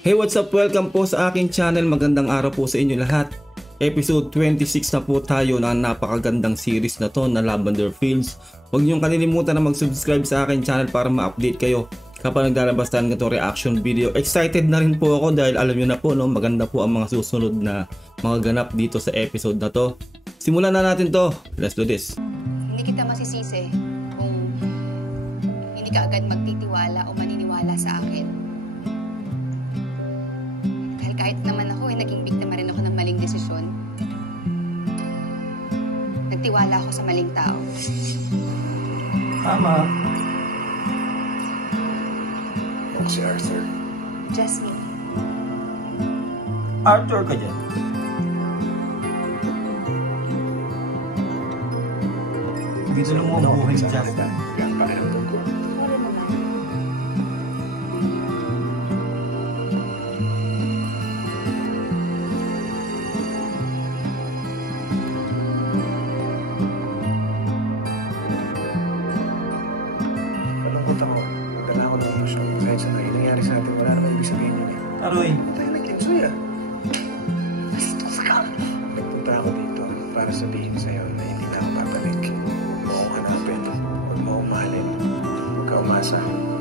Hey, what's up? Welcome po sa aking channel. Magandang araw po sa inyo lahat. Episode 26 na po tayo ng napakagandang series na to na Lavender Fields. Huwag niyong kalilimutan na mag-subscribe sa aking channel para ma-update kayo kapag naglalabas tayo ng reaction video. Excited na rin po ako dahil alam niyo na po, no, maganda po ang mga susunod na mga ganap dito sa episode na to. Simulan na natin to. Let's do this. Hindi kita masisisi kung hindi ka agad magtitiwala o maniniwala sa akin. Dahil kahit naman ako, naging biktima rin ako ng maling desisyon. Nagtiwala ako sa maling tao. Tama. Ako si Arthur. Jasmine. Arthur ka dyan. Dito lang mo ang buhay ni Jasmine. Yan pa rin ko. Wala naman. Malungkot ako. Magdala ako ng emosyon. Kahit sa yung nangyari sa atin, wala naman ibig sabihin yun eh. Aroy. Tayo nag-enjoy ah. Nagpunta ako dito para sabihin sa'yo na hindi na ako babalik. Huwag mo akong hanapin. Huwag mo akong mahalin. Huwag ka umasa.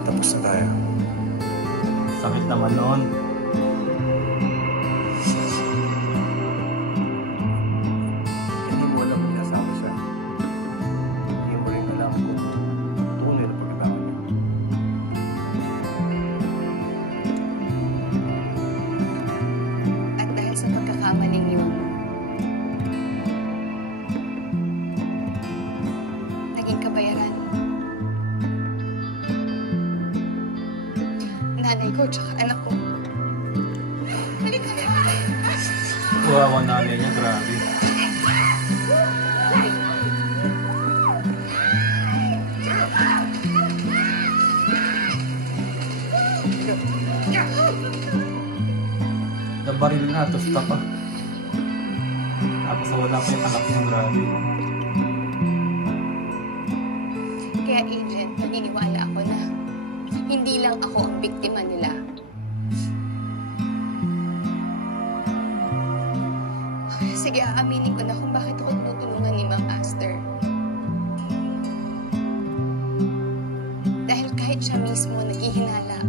Tapos na tayo. Sakit naman noon. Hindi mo alam kung nasa ako siya. Hindi mo rin alam kung tunay na pagkatao niya. At dahil sa pagkakamaling yun, naging kabayaran. Nanay ko tsaka anak ko. Halika na. Kawawa nanay niya, grabe. Nabaril na, tusta pa. Tapos wala pa yung anak niya, grabe. Kaya agent, naniniwala ako na hindi lang ako ang biktima nila. Sige, aaminin ko na kung bakit ako tutulungan ni Ma'am Aster. Dahil kahit siya mismo naghihinala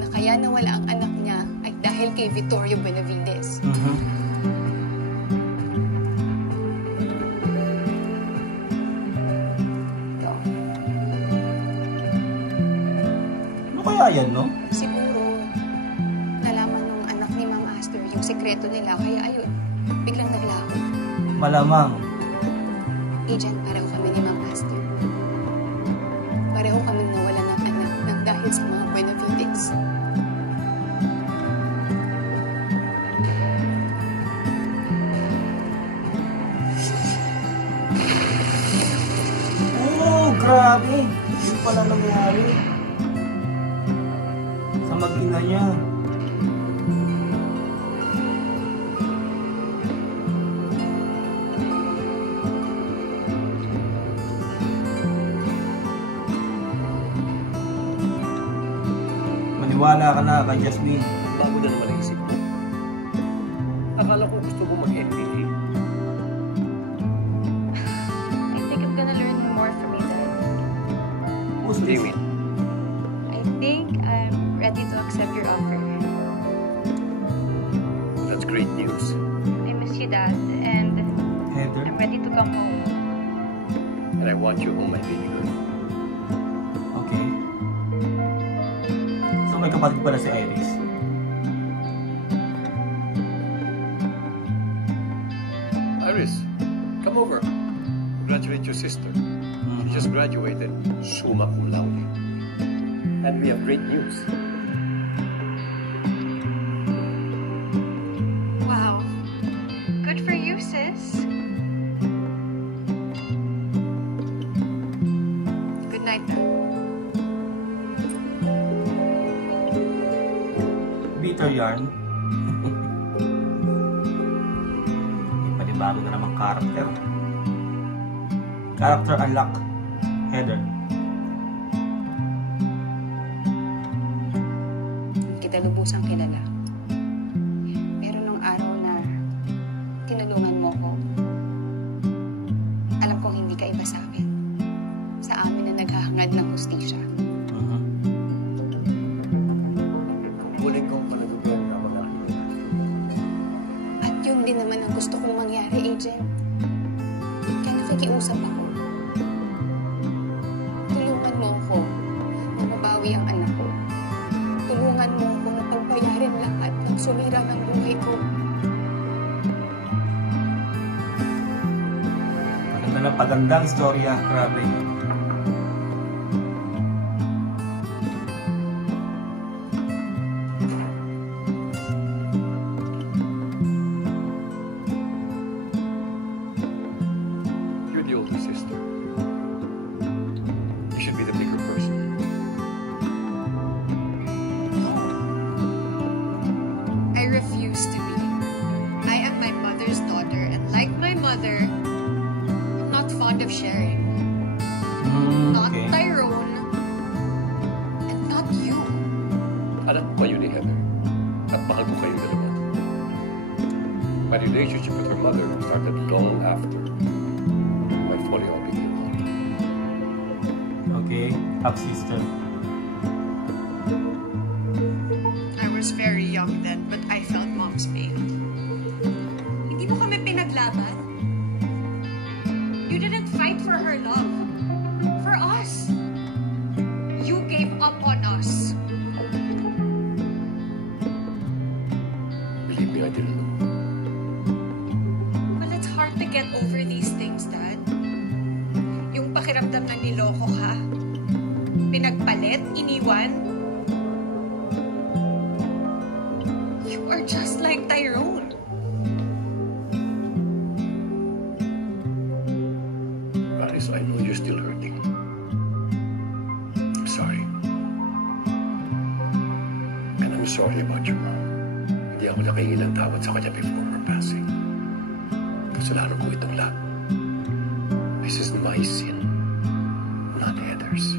na kaya nawala ang anak niya ay dahil kay Vittorio Benavides. Ano kaya yan, no? Siguro, nalaman ng anak ni Ma'am Aster yung sekreto nila, kaya ayun, biglang naglaho. Malamang. Agent, pareho kami ni Ma'am Aster. Pareho kami nawala ng anak nang dahil sa mga Benavides. Oh, grabe. Yun pala nangyari. Sa mag-ina niya. Maniwala ka na kay Jasmine. Bago na naman ang isip mo. Akala ko gusto mo mag-MBA. I think I'm gonna learn more from you, Dad. Who's What do you this? mean? I think I'm ready to accept your offer. That's great news. I miss you, Dad, and Heather? I'm ready to come home. And I want you home, my baby girl. Okay. So may kapatid pala si Iris. Iris, come over. Congratulate your sister. She just graduated summa cum laude. And we have great news. Wow. Good for you, sis. Good night, Dad. Bitter yarn. Panibago na namang character. Character unlock. Heather. kita lubusang kilala. Pero nung araw na tinulungan mo ko, alam kong hindi ka iba sa akin. Sa amin na naghahangad ng hustisya. Kukuling kong panagugyan na magkakita. At yun din naman ang gusto kong mangyari, Agent. Kaya nakikiusap ako. Tulungan mo ako na mabawi ang anak ko. Tulungan mo ako na pagbayarin lahat ng sumira ng buhay ko. Maganda na pagandang istorya. Grabe. You're the older sister. You should be the bigger person. I refuse to be. I am my mother's daughter, and like my mother, I'm not fond of sharing. Not Okay. Tyrone, and not you. Anak ko kayo ni Heather. At mahal ko kayong dalawa. My relationship with her mother started long after my fully obligated. Okay. Half-sister. I was very young then, but I felt mom's pain. Hindi mo kami pinaglaban. You didn't fight for her love. For us. You gave up on us. Believe me, I didn't know. Well, it's hard to get over these things, Dad. Yung pakiramdam na niloko ka. Pinagpalit, iniwan. You are just like Tyrone. Alice, I know you're still hurting. I'm sorry. And I'm sorry about your mom. Hindi ako nakahilang tawad sa kanya before her passing. Kasalanan ko itong lahat. This is my sin, not Heather's.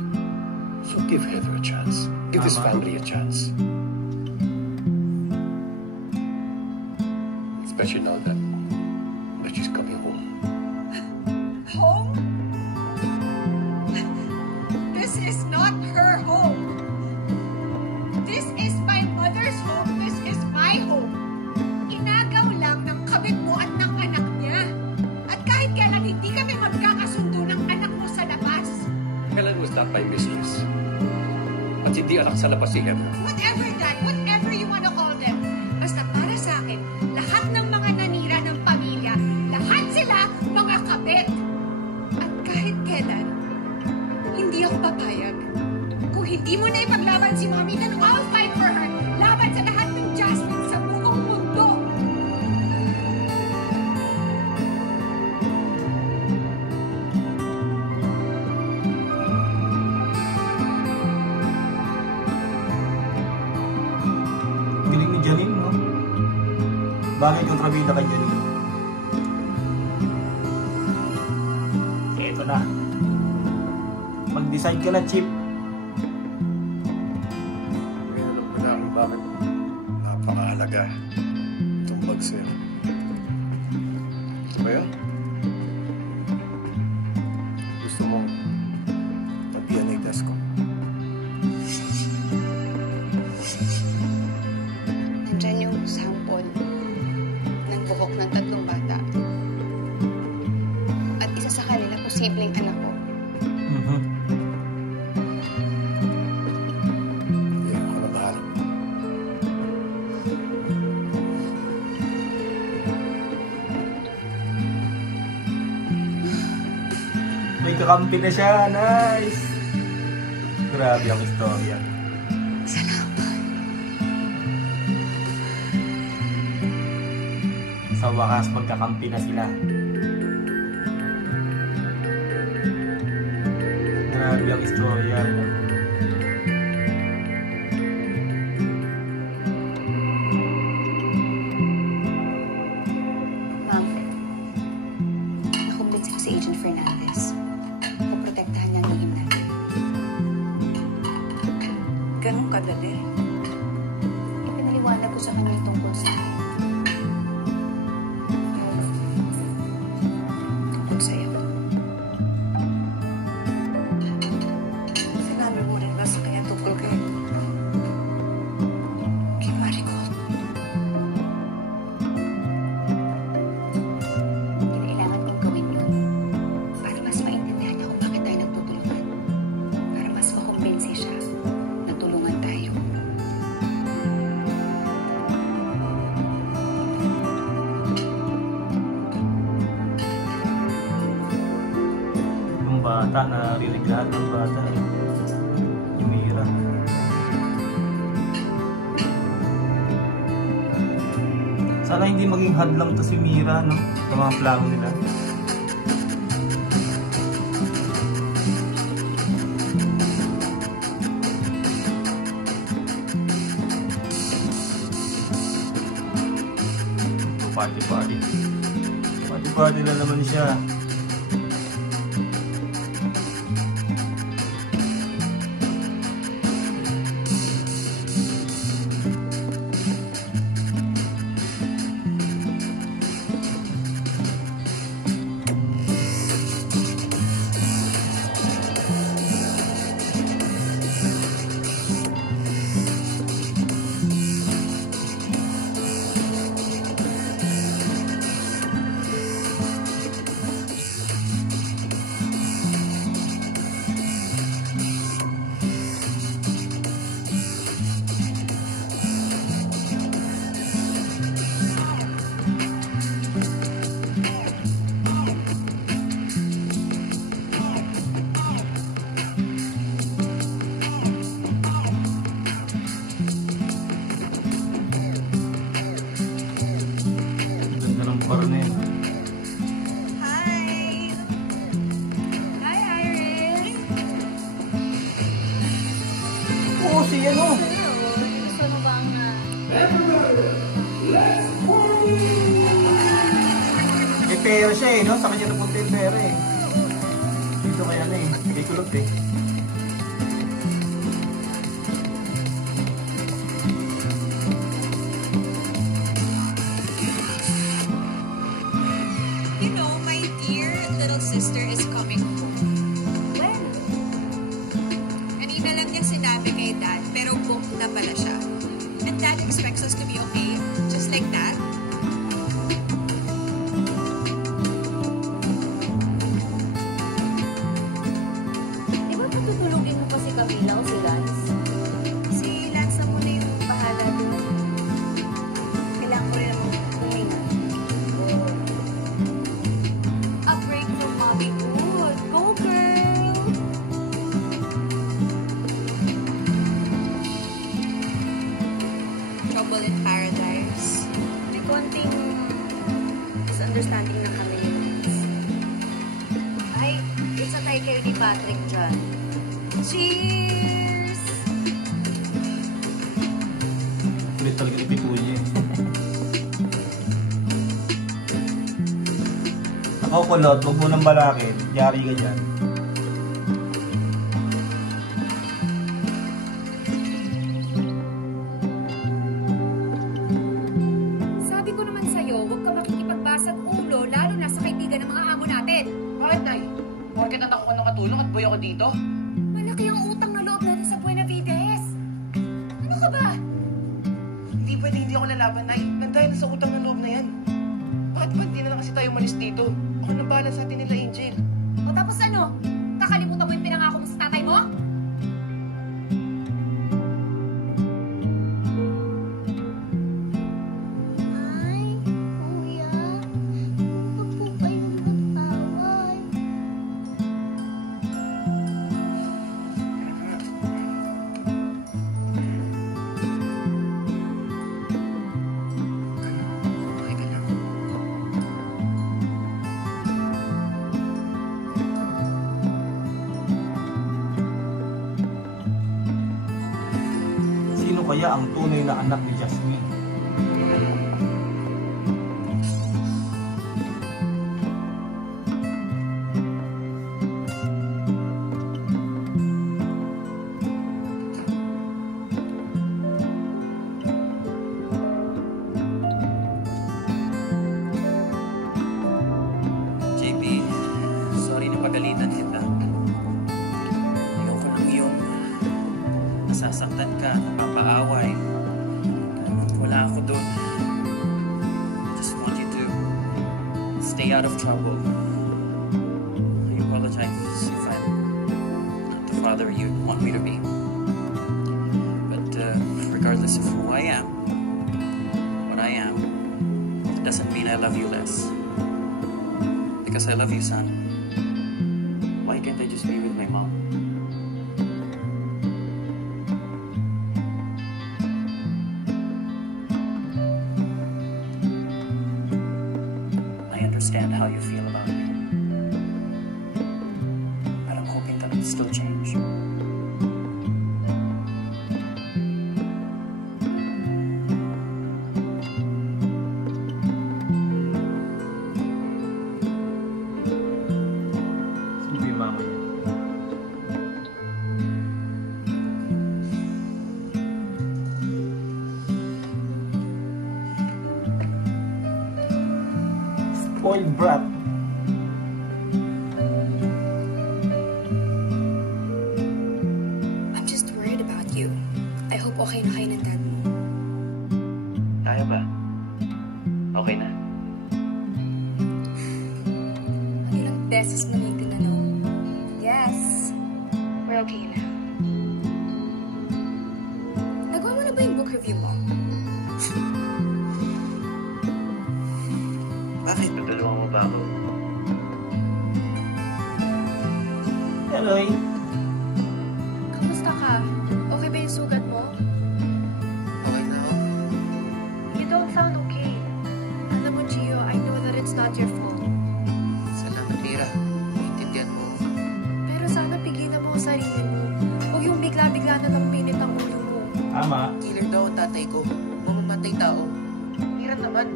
So give Heather a chance. Give this Tama. family a chance. Especially now that she's coming home. Home? This is not her home. This is my mother's home. This is my home. Inagaw lang ng kabit mo at ng anak niya. At kahit kailan hindi kami magkakasundo ng anak mo sa labas. Helen was not my mistress. At hindi anak sa labas si Heather. Whatever that, whatever you wanna call them. Basta para sa akin, lahat ng mga nanira ng pamilya, lahat sila mga kabit. At kahit kailan, hindi ako papayag. Kung hindi mo na ipaglaban si Mommy, then I'll fight for her. Laban sa lahat ng Jasmine sa buong mundo. Galing ni Janine, no? Bakit yung trabida kay Janine? Eto na. Mag-decide ka na, Chip. Alam mo na kung bakit napakahalaga itong bag-sale. Ito ba yun? Gusto mong tabihan ng desk ko? Nandyan yung sample ng buhok ng 3 bata. At isa sa kanila, posibleng anak ko. Hindi ako na bahala. May kakampi na siya. Nice! Grabe ang istorya. Sa wakas, magkakampi na sila. Grabe ang istorya. Ma'am, nakumbinsi ko si Agent Fernandez. Puprotektahan niya ang lihim natin. Ganun kadali. bata, naririnig lahat ng bata. Yung Mira. Sana hindi maging hadlang to si Mira, no? Sa mga plano nila. Party na naman siya. Pera siya eh, no? Sa kanya napunta yung pera eh. Dito kaya na eh. Hindi kulot eh. You know, my dear little sister is coming home. When? Kanina lang niya sinabi kay Dad, pero booked na pala siya. And Dad expects us to be okay, just like that. Understanding na kami ni Lance. Ay, isa tayo kayo ni Patrick dyan. Cheers! Ulit talaga ni Pitunya eh. Nakakulot, huwag mo nang balakin. Yari ka dyan. Bakit na nakuha ng katulong at boy ako dito? Malaki ang utang na loob natin sa Buenavides. Ano ka ba? Hindi pwede hindi ako lalaban, Nay. Nandahin na sa utang na loob na yan. Bakit ba hindi na lang kasi tayo umalis dito? Ako nang bahala sa atin nila, Angel. O tapos ano? Kakalimutan mo yung pinangako mo sa tatay mo? Kaya ang tunay na anak ni Jasmine. JP, sorry na pagalitan kita. Ayoko lang yung nasasaktan ka, napapaaway. Wala ako doon. Just want you to stay out of trouble. I apologize if I'm not the father you want me to be. But regardless of who I am, what I am, it doesn't mean I love you less. Because I love you, son. Why can't can't I just be with my mom? I understand how you feel about me. But I'm hoping that it'll still change. Spoiled brat. I'm just worried about you. I hope okay na kayo ng dad mo. Kaya ba? Okay na? Ilang beses mo na yung tinanong. Yes, we're okay na. Nagawa mo na ba yung book review mo? Bakit? Tutulungan mo ba ako? Eloy. Kamusta ka? Okay ba yung sugat mo? Okay na ako. You don't sound okay. Alam mo, Gio, I know that it's not your fault. Salamat, Mira. Naiintindihan mo. Pero sana pigilan mo ang sarili mo. Huwag yung bigla-bigla na lang pinit ang ulo mo. Tama. Killer daw ang tatay ko. Mamamatay tao. Mira naman.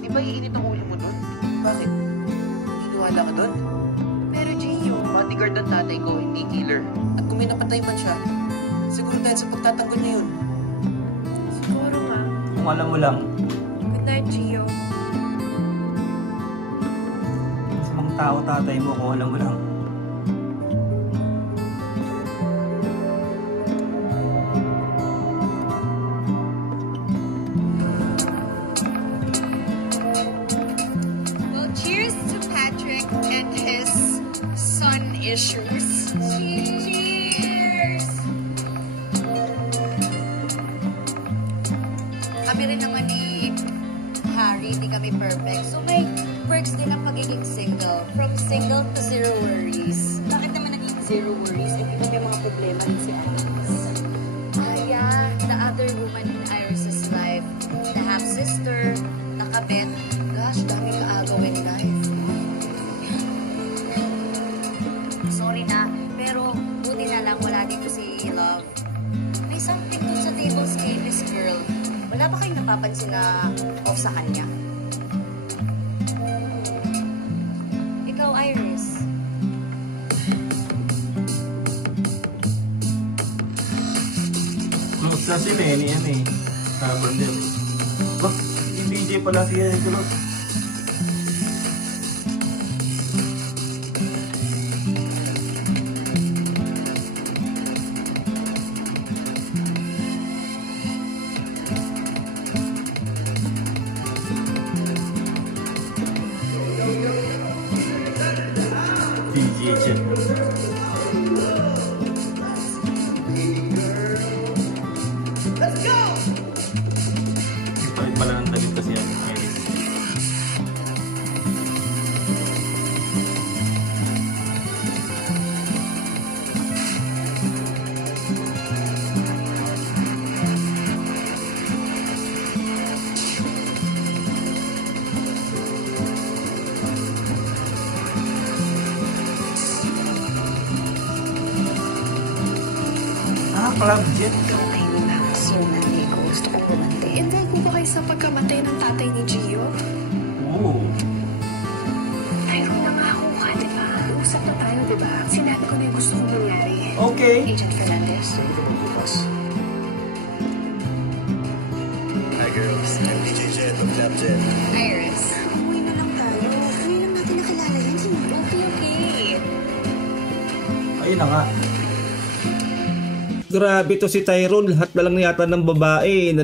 Di ba iinit ang ulo mo doon? Bakit? Iniwala ka doon? Pero Gio, Bodyguard ang tatay ko, hindi killer. At kung may napatay man siya, siguro dahil sa pagtatanggol niya yun. siguro nga. Kung alam mo lang. Good night, Gio. Sa mga tao tatay mo, kung alam mo lang. Well, cheers to Patrick and his son issues. Cheers! Kami rin naman ni Harry, di kami perfect. So may perks din ang pagiging single. From single to zero worries. Bakit naman naging zero worries? Eh, di ba may mga problema rin si Iris? Yeah, the other woman in Iris' life. The half-sister, nakabet. Gosh, dami kaagawin, guys. Sorry na, pero buti na lang wala dito si Love. May something dun sa tables kay Miss Girl. Wala ba kayong napapansin na off sa kanya? Ikaw, Iris. Sa si Lenny yan eh. Carbon din. Bak, yung DJ pala siya ito. DJ siya. Ipalit pala ng dalit kasi yan. Club Jet. Kamay ni Max yung nanay ko. Gusto kong bumantay. Hintay ko ba kayo sa pagkamatay ng tatay ni Gio? Oo. Pero nangako ka, di ba? Usap na tayo, di ba? Sinabi ko na yung gusto kong mangyari. Okay. Agent Fernandez. Hi girls, I'm DJ Jet of Club Jet. Iris. Umuwi na lang tayo. Hindi lang natin nakilala yan. Okay. Ayun na nga. Grabe to si Tyrone, lahat na lang yata ng babae.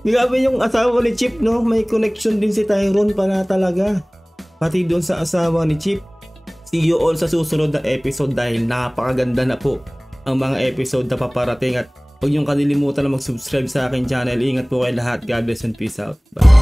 Grabe yung asawa ni Chip, no? May connection din si Tyrone pala talaga. Pati doon sa asawa ni Chip. See you all sa susunod na episode dahil napakaganda na po ang mga episode na paparating. At huwag niyong kalilimutan na mag-subscribe sa akin channel. Ingat po kayo lahat. God bless and peace out. Bye.